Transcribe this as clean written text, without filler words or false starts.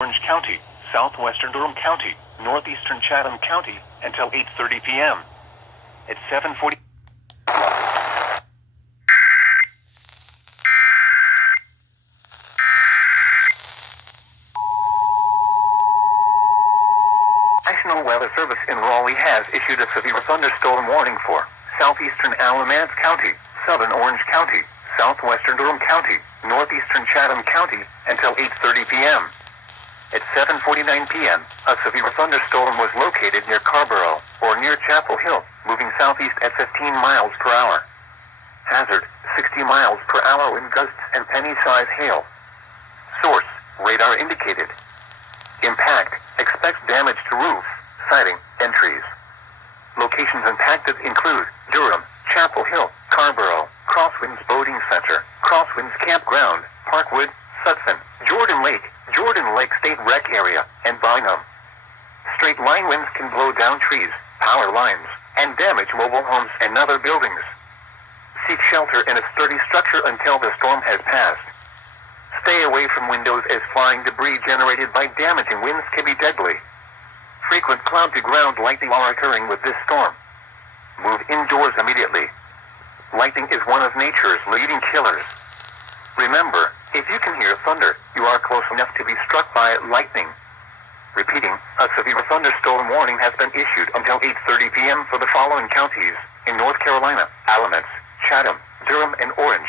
Orange County, southwestern Durham County, northeastern Chatham County until 8:30 p.m. At 7:40. National Weather Service in Raleigh has issued a severe thunderstorm warning for southeastern Alamance County, southern Orange County, southwestern Durham County, northeastern Chatham County until 8:30 p.m. At 7:49 p.m., a severe thunderstorm was located near Carborough, or near Chapel Hill, moving southeast at 15 miles per hour. Hazard, 60 miles per hour wind gusts and penny-size hail. Source, radar indicated. Impact, expects damage to roofs, siding, and trees. Locations impacted include Durham, Chapel Hill, Carborough, Crosswinds Boating Center, Crosswinds Campground, Parkwood, Sutphen, Jordan Lake State Rec Area, and Bynum. Straight line winds can blow down trees, power lines, and damage mobile homes and other buildings. Seek shelter in a sturdy structure until the storm has passed. Stay away from windows as flying debris generated by damaging winds can be deadly. Frequent cloud-to-ground lightning are occurring with this storm. Move indoors immediately. Lightning is one of nature's leading killers. Remember, if you can hear thunder, you are close enough to be struck by lightning. Repeating, a severe thunderstorm warning has been issued until 8:30 p.m. for the following counties in North Carolina: Alamance, Chatham, Durham, and Orange.